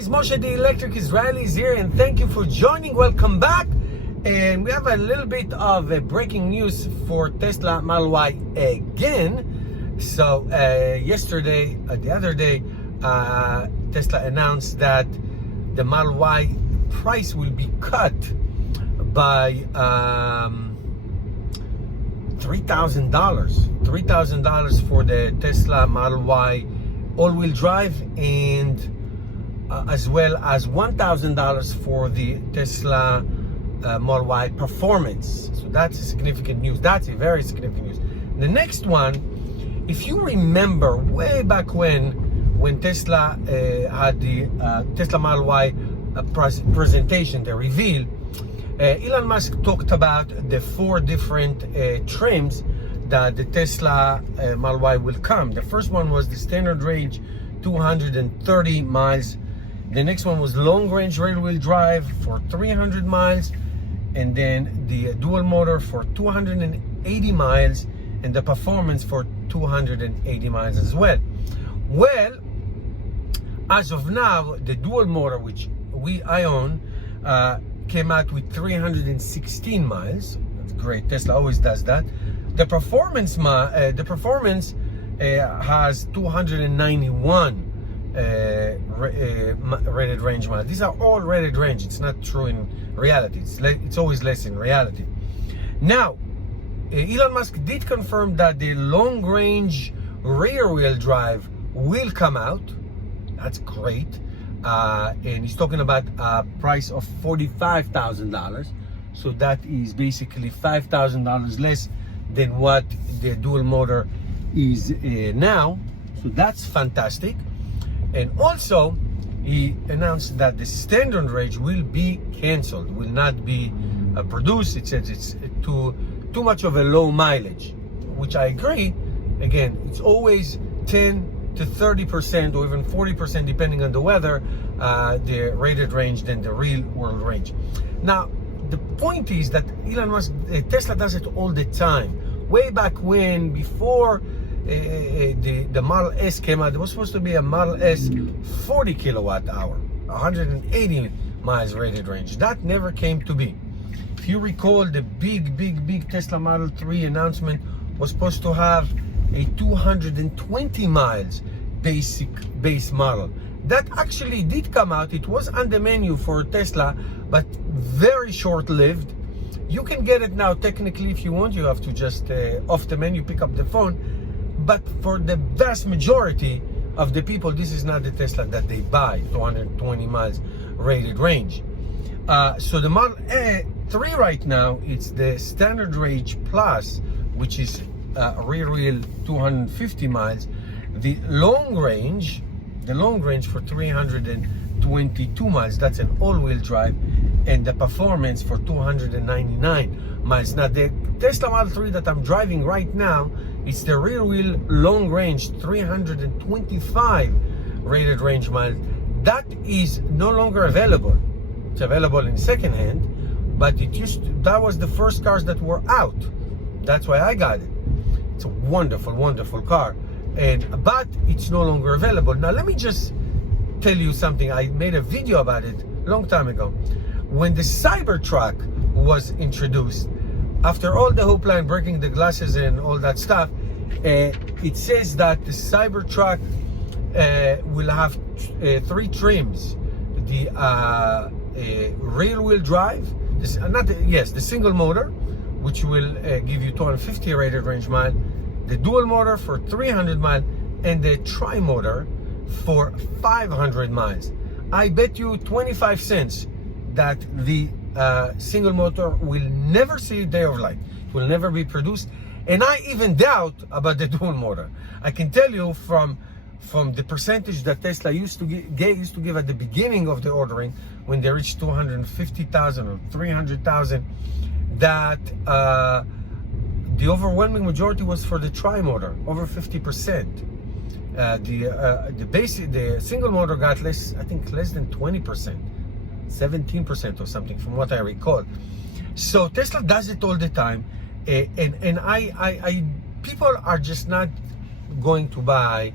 guys, Moshe the Electric Israeli is here, and thank you for joining. Welcome back. And we have a little bit of breaking news for Tesla Model Y again. So the other day, Tesla announced that the Model Y price will be cut by $3,000. $3,000 for the Tesla Model Y all-wheel drive, and as well as $1,000 for the Tesla Model Y Performance. So that's a significant news. That's a very significant news. The next one, if you remember way back when Tesla had the Tesla Model Y presentation, the reveal, Elon Musk talked about the 4 different trims that the Tesla Model Y will come. The first one was the standard range, 230 miles. The next one was long range rear-wheel drive for 300 miles. And then the dual motor for 280 miles. And the performance for 280 miles as well. Well, as of now, the dual motor, which I own, came out with 316 miles. That's great. Tesla always does that. The performance has 291 rated range miles. These are all rated range. It's not true in reality. It's always less in reality. Now, Elon Musk did confirm that the long range rear wheel drive will come out. That's great. And he's talking about a price of $45,000. So that is basically $5,000 less than what the dual motor is now. So that's fantastic. And also he announced that the standard range will be canceled, will not be produced. It says it's too much of a low mileage, which I agree. Again, it's always 10 to 30% or even 40%, depending on the weather, the rated range than the real world range. Now, the point is that Elon Musk, Tesla does it all the time. Way back when, before the Model S came out, there was supposed to be a Model S 40 kilowatt hour, 180 miles rated range. That never came to be. If you recall, the big Tesla Model 3 announcement was supposed to have a 220 miles base model. That actually did come out. It was on the menu for Tesla, but very short-lived. You can get it now technically if you want. You have to just off the menu, pick up the phone. But for the vast majority of the people, this is not the Tesla that they buy, 220 miles rated range. So the Model 3 right now, it's the standard range plus, which is rear wheel 250 miles. The long range for 322 miles, that's an all-wheel drive, and the performance for 299 miles. Now the Tesla Model 3 that I'm driving right now, it's the rear wheel long range 325 rated range miles. That is no longer available. It's available in second hand, but that was the first cars that were out. That's why I got it. It's a wonderful car, but it's no longer available. Now let me just tell you something. I made a video about it a long time ago. When the Cybertruck was introduced, after all the hoop line, breaking the glasses and all that stuff, it says that the Cybertruck will have 3 trims: the rear wheel drive, the single motor, which will give you 250 rated range mile, the dual motor for 300 miles, and the tri-motor for 500 miles. I bet you 25 cents that the single motor will never see a day of light, will never be produced. And I even doubt about the dual motor. I can tell you from the percentage that Tesla used to give at the beginning of the ordering, when they reached 250,000 or 300,000, that the overwhelming majority was for the tri-motor, over 50%. The single motor got less than 20%, 17% or something, from what I recall. So Tesla does it all the time, and people are just not going to buy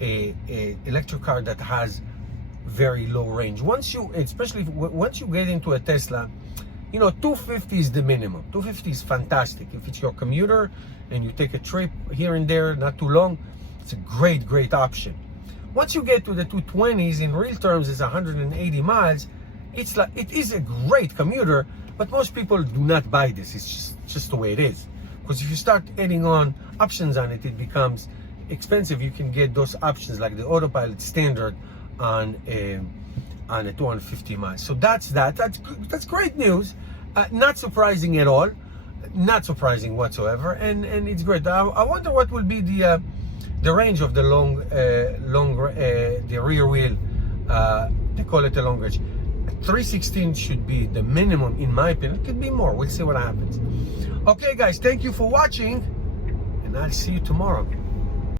a electric car that has very low range. Once you, especially once you get into a Tesla, you know, 250 is the minimum. 250 is fantastic. If it's your commuter and you take a trip here and there, not too long, it's a great option. Once you get to the 220s, in real terms, it's 180 miles. It's like, it is a great commuter, but most people do not buy this. It's just the way it is. Because if you start adding on options on it, it becomes expensive. You can get those options like the autopilot standard on a 250 miles. So that's great news. Not surprising at all. Not surprising whatsoever, and it's great. I wonder what will be the range of the the rear wheel. They call it a long range. 316 should be the minimum, in my opinion. It could be more. We'll see what happens. Okay, guys, thank you for watching, and I'll see you tomorrow.